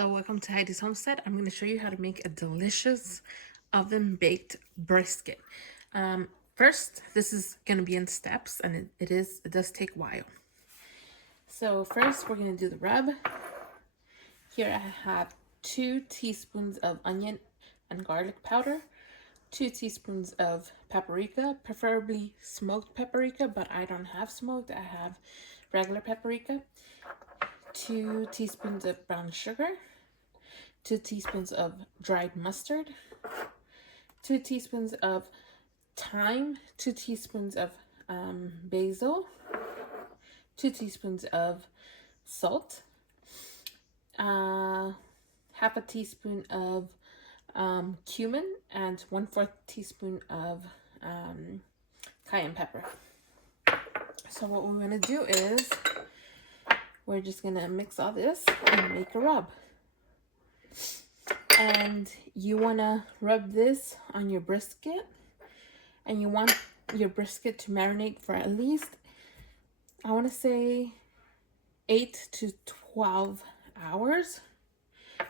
Hello, welcome to Heidi's Homestead. I'm going to show you how to make a delicious oven baked brisket. First, this is going to be in steps, and it does take a while. So first, we're going to do the rub. Here I have 2 teaspoons of onion and garlic powder, 2 teaspoons of paprika, preferably smoked paprika, but I don't have smoked. I have regular paprika. 2 teaspoons of brown sugar, 2 teaspoons of dried mustard, 2 teaspoons of thyme, 2 teaspoons of basil, 2 teaspoons of salt, half a teaspoon of cumin, and 1/4 teaspoon of cayenne pepper. So what we're going to do is we're just going to mix all this and make a rub. And you want to rub this on your brisket, and you want your brisket to marinate for at least, I want to say 8 to 12 hours.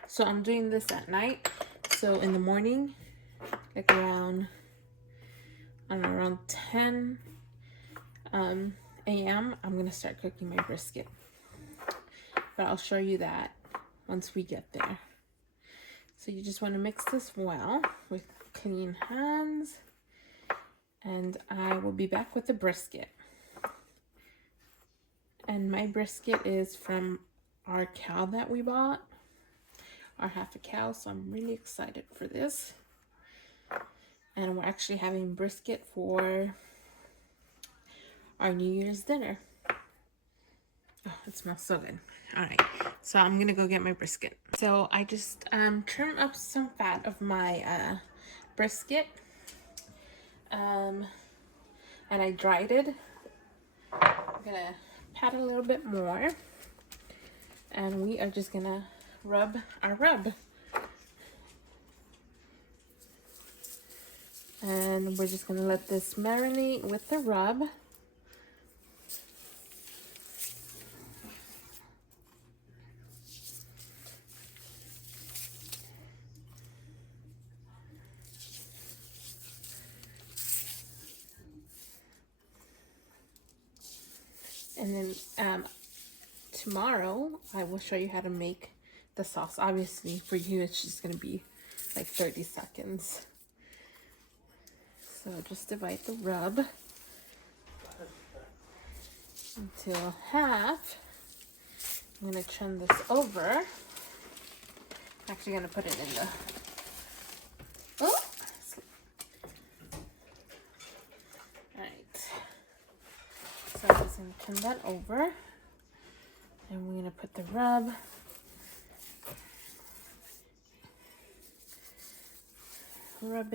So I'm doing this at night. So in the morning, like around 10 a.m., I'm going to start cooking my brisket. But I'll show you that once we get there. So you just want to mix this well with clean hands. And I will be back with the brisket. And my brisket is from our cow that we bought. Our half a cow, so I'm really excited for this. And we're actually having brisket for our New Year's dinner. Oh, it smells so good. All right, so I'm gonna go get my brisket. So I just trimmed up some fat of my brisket, and I dried it. I'm gonna pat it a little bit more, and we are just gonna rub our rub. And we're just gonna let this marinate with the rub. And then tomorrow I will show you how to make the sauce. Obviously for you it's just gonna be like 30 seconds. So just divide the rub until half. I'm gonna turn this over. I'm actually gonna put it in the So I'm just going to turn that over, and we're going to put the rub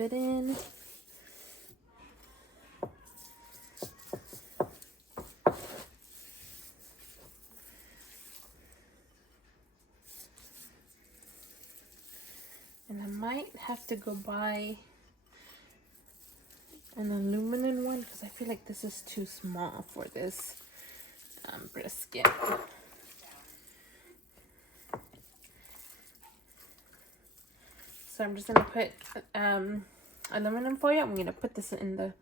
it in. And I might have to go buy an aluminum one because I feel like this is too small for this brisket. So I'm just gonna put aluminum foil. I'm gonna put this in the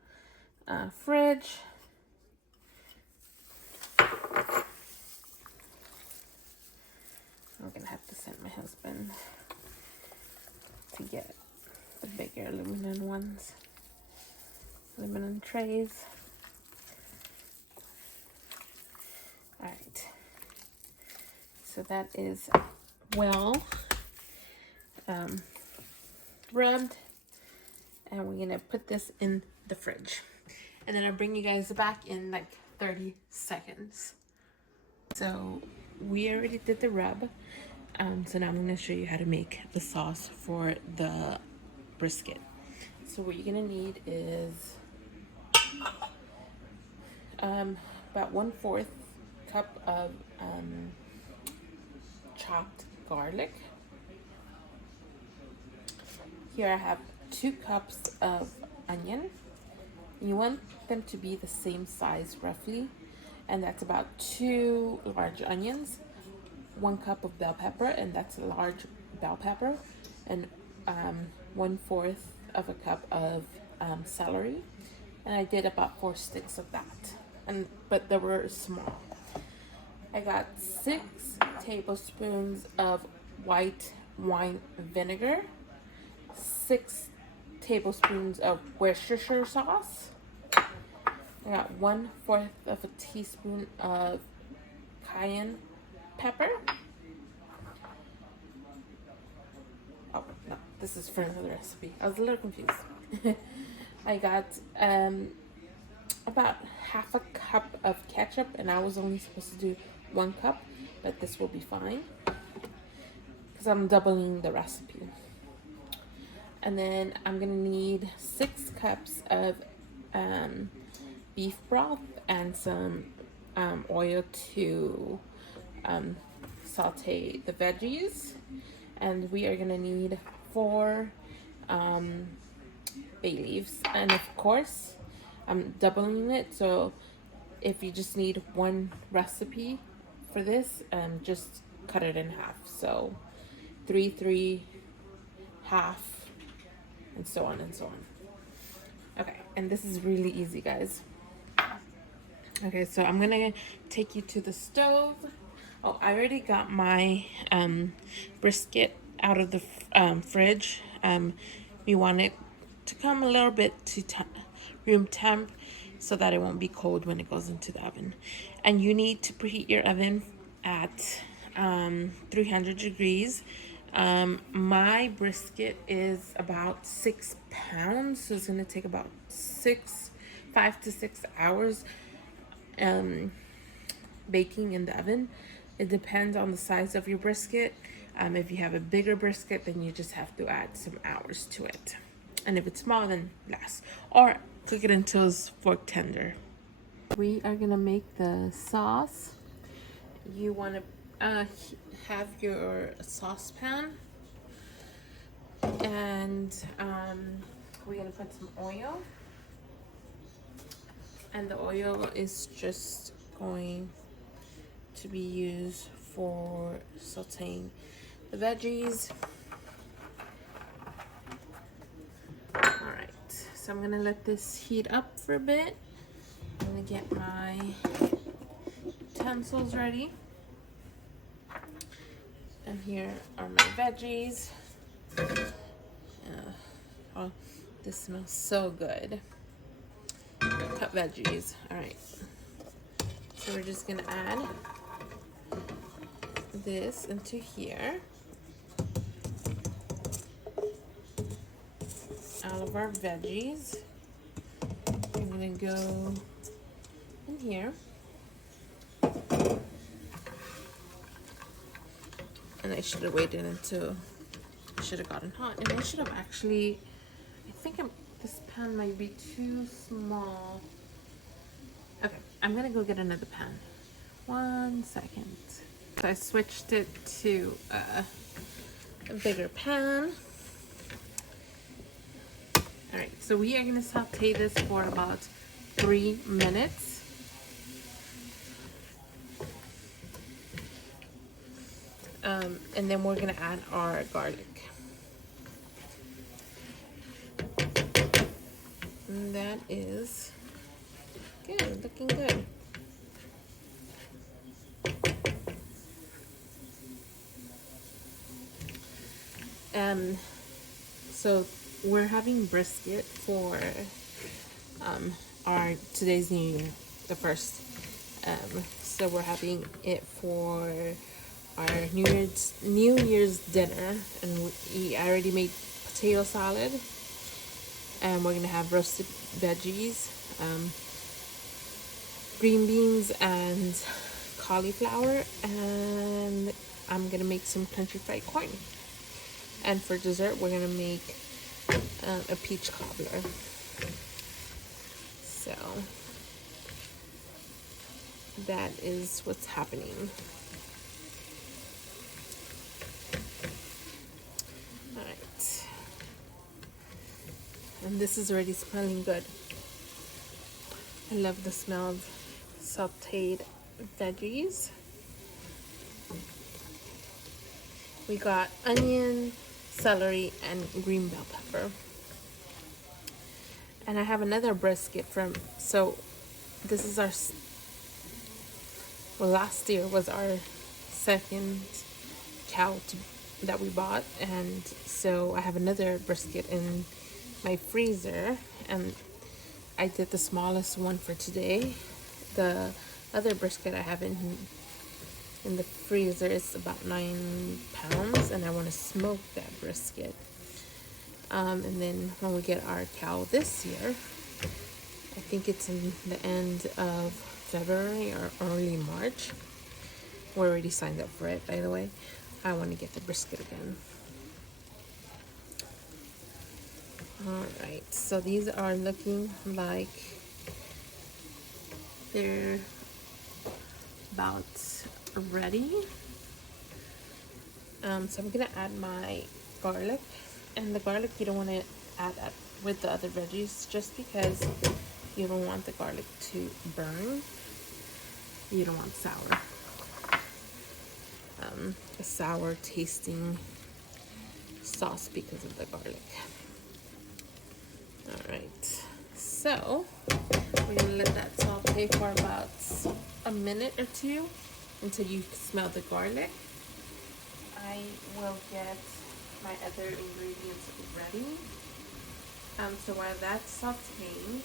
fridge. I'm gonna have to send my husband to get the bigger aluminum ones. Aluminum trays. All right, so that is well rubbed, and we're gonna put this in the fridge, and then I'll bring you guys back in like 30 seconds. So we already did the rub, so now I'm gonna show you how to make the sauce for the brisket. So what you're gonna need is about 1/4 cup of chopped garlic. Here I have 2 cups of onion. You want them to be the same size roughly, and that's about 2 large onions. 1 cup of bell pepper, and that's a large bell pepper, and 1/4 of a cup of celery, and I did about 4 sticks of that, but they were small. I got 6 tablespoons of white wine vinegar, 6 tablespoons of Worcestershire sauce. I got 1/4 of a teaspoon of cayenne pepper. Oh no, this is for another recipe. I was a little confused. I got about 1/2 cup of ketchup, and I was only supposed to do 1 cup, but this will be fine because I'm doubling the recipe. And then I'm gonna need 6 cups of beef broth and some oil to saute the veggies. And we are gonna need 4 bay leaves, and of course I'm doubling it, so if you just need 1 recipe for this, just cut it in half, so 3, 3, half, and so on and so on. Okay, and this is really easy, guys. Okay, so I'm gonna take you to the stove. Oh, I already got my brisket out of the fridge. You want it to come a little bit to room temp so that it won't be cold when it goes into the oven. And you need to preheat your oven at 300 degrees. My brisket is about 6 pounds, so it's gonna take about 5 to 6 hours baking in the oven. It depends on the size of your brisket. If you have a bigger brisket, then you just have to add some hours to it. And if it's small, then less. Or cook it until it's fork tender. We are gonna make the sauce. You wanna have your saucepan, and we're gonna put some oil. And the oil is just going to be used for sauteing the veggies. Alright, so I'm gonna let this heat up for a bit. I'm gonna get my utensils ready. And here are my veggies. Oh, this smells so good. Cut veggies. Alright, so we're just gonna add this into here. All of our veggies. I'm gonna go in here. And I should have waited until it should have gotten hot. And I should have actually, I think this pan might be too small. Okay, I'm gonna go get another pan. 1 second. So I switched it to a bigger pan. Alright, so we are gonna saute this for about 3 minutes. And then we're gonna add our garlic. And that is good, looking good. So we're having brisket for our today's New Year, the 1st. So we're having it for our New Year's dinner, and I already made potato salad, and we're gonna have roasted veggies, green beans and cauliflower, and I'm gonna make some country fried corn. And for dessert, we're gonna make a peach cobbler. So that is what's happening. Alright. And this is already smelling good. I love the smell of sauteed veggies. We got onion, celery, and green bell pepper. And I have another brisket from, so this is our, well, last year was our second cow that we bought. And so I have another brisket in my freezer. And I did the smallest one for today. The other brisket I have in the freezer is about 9 pounds, and I want to smoke that brisket. And then when we get our cow this year, I think it's in the end of February or early March. We're already signed up for it, by the way. I want to get the brisket again. Alright, so these are looking like they're about ready. So I'm gonna add my garlic, and the garlic you don't want to add with the other veggies just because you don't want the garlic to burn. You don't want a sour tasting sauce because of the garlic. Alright, so we're gonna let that saute for about a minute or two until you smell the garlic. I will get my other ingredients ready. So while that's sauteing,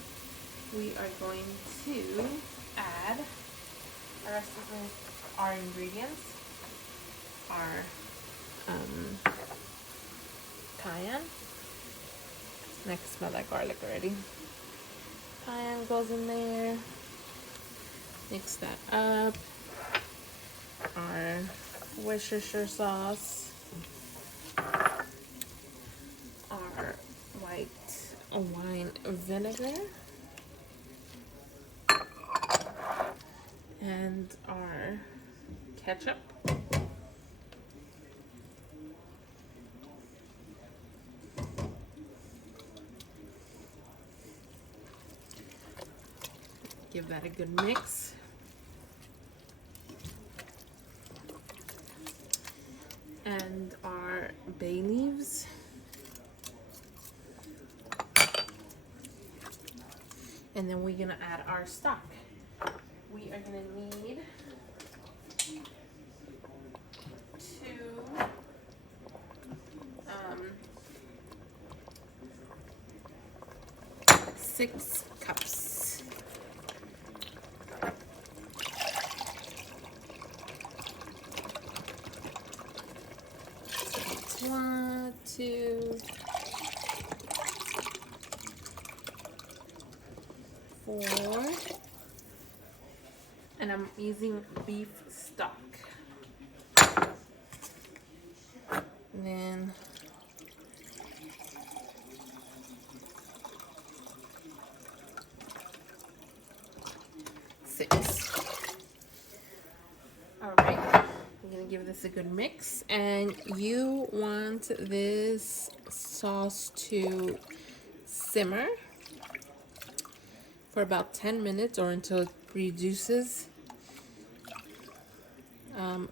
we are going to add the rest of our ingredients. Our cayenne. And I can smell that garlic already. Cayenne goes in there. Mix that up. Our Worcestershire sauce. Our white wine vinegar. And our ketchup. Give that a good mix. And our bay leaves. And then we're gonna add our stock. We are gonna need 6 cups. So it's 1, 2, 4, and I'm using beef stock. And then 6. All right, I'm gonna give this a good mix, and you want this sauce to simmer for about 10 minutes or until it reduces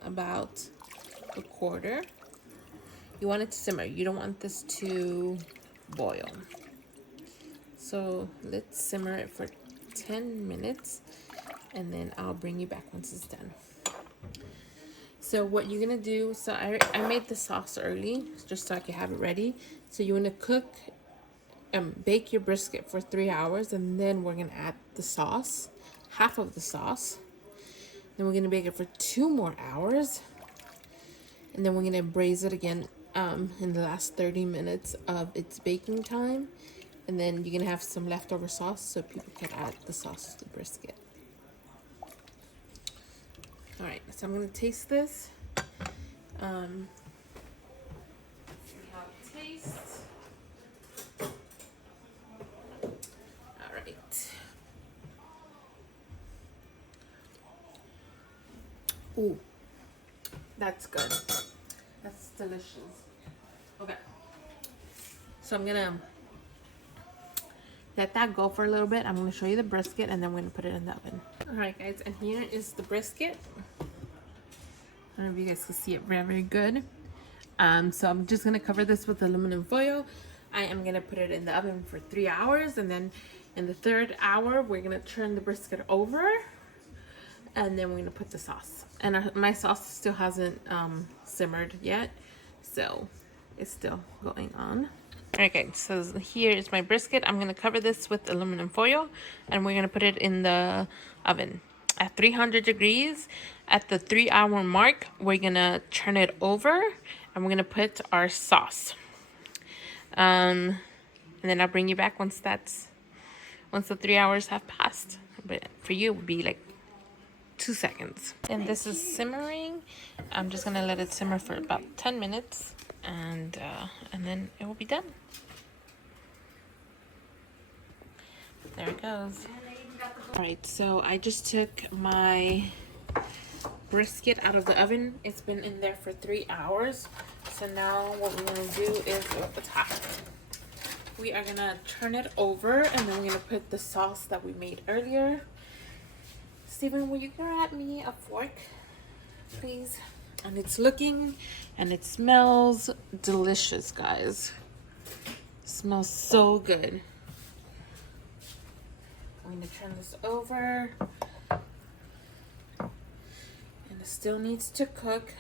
about a quarter. You want it to simmer. You don't want this to boil. So let's simmer it for 10 minutes and then I'll bring you back once it's done. So what you're gonna do, so I made the sauce early just so I could have it ready. So you wanna cook and bake your brisket for 3 hours, and then we're gonna add the sauce, half of the sauce. Then we're gonna bake it for 2 more hours, and then we're gonna braise it again in the last 30 minutes of its baking time. And then you're gonna have some leftover sauce so people can add the sauce to the brisket. All right, so I'm gonna taste this. See how it tastes. All right. Ooh, that's good. That's delicious. Okay, so I'm gonna let that go for a little bit. I'm gonna show you the brisket and then we're gonna put it in the oven. All right, guys, and here is the brisket. I don't know if you guys can see it very, very good. So I'm just gonna cover this with aluminum foil. I am gonna put it in the oven for 3 hours, and then in the 3rd hour we're gonna turn the brisket over, and then we're gonna put the sauce. And my sauce still hasn't simmered yet, so it's still going on. Okay, so here is my brisket. I'm gonna cover this with aluminum foil, and we're gonna put it in the oven at 300 degrees. At the 3-hour mark, we're gonna turn it over, and we're gonna put our sauce. And then I'll bring you back once the 3 hours have passed. But for you, it would be like 2 seconds. And this is simmering. I'm just gonna let it simmer for about 10 minutes, and then it will be done. There it goes. All right, so I just took my brisket out of the oven. It's been in there for 3 hours. So now what we're gonna do is at the top, we are gonna turn it over, and then we're gonna put the sauce that we made earlier. Steven, will you grab me a fork, please? And it's looking, and it smells delicious, guys. It smells so good. I'm gonna turn this over, and it still needs to cook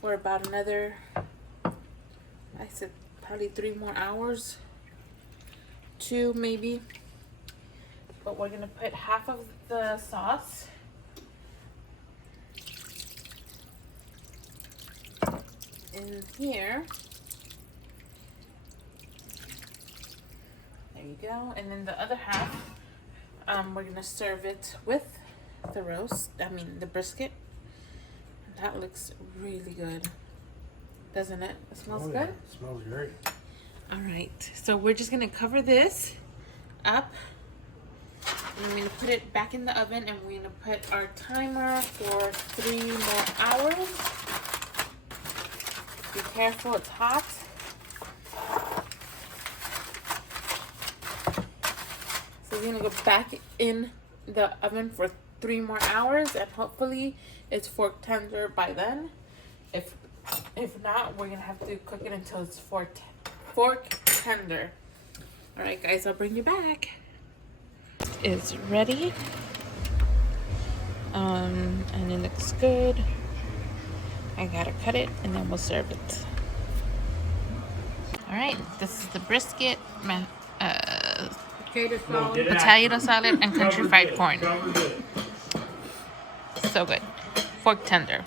for about another, I said probably 3 more hours, 2 maybe. But we're gonna put half of the sauce in here. There you go. And then the other half, we're gonna serve it with the the brisket. That looks really good, doesn't it? It smells good? It smells great. All right, so we're just gonna cover this up, and I'm gonna put it back in the oven, and we're gonna put our timer for 3 more hours. Be careful, it's hot. So we're gonna go back in the oven for 3 more hours, and hopefully it's fork tender by then. If not, we're gonna have to cook it until it's fork tender. All right, guys, I'll bring you back. It's ready, and it looks good. I gotta cut it, and then we'll serve it. All right, this is the brisket, potato salad, and country fried corn. So good. Fork tender.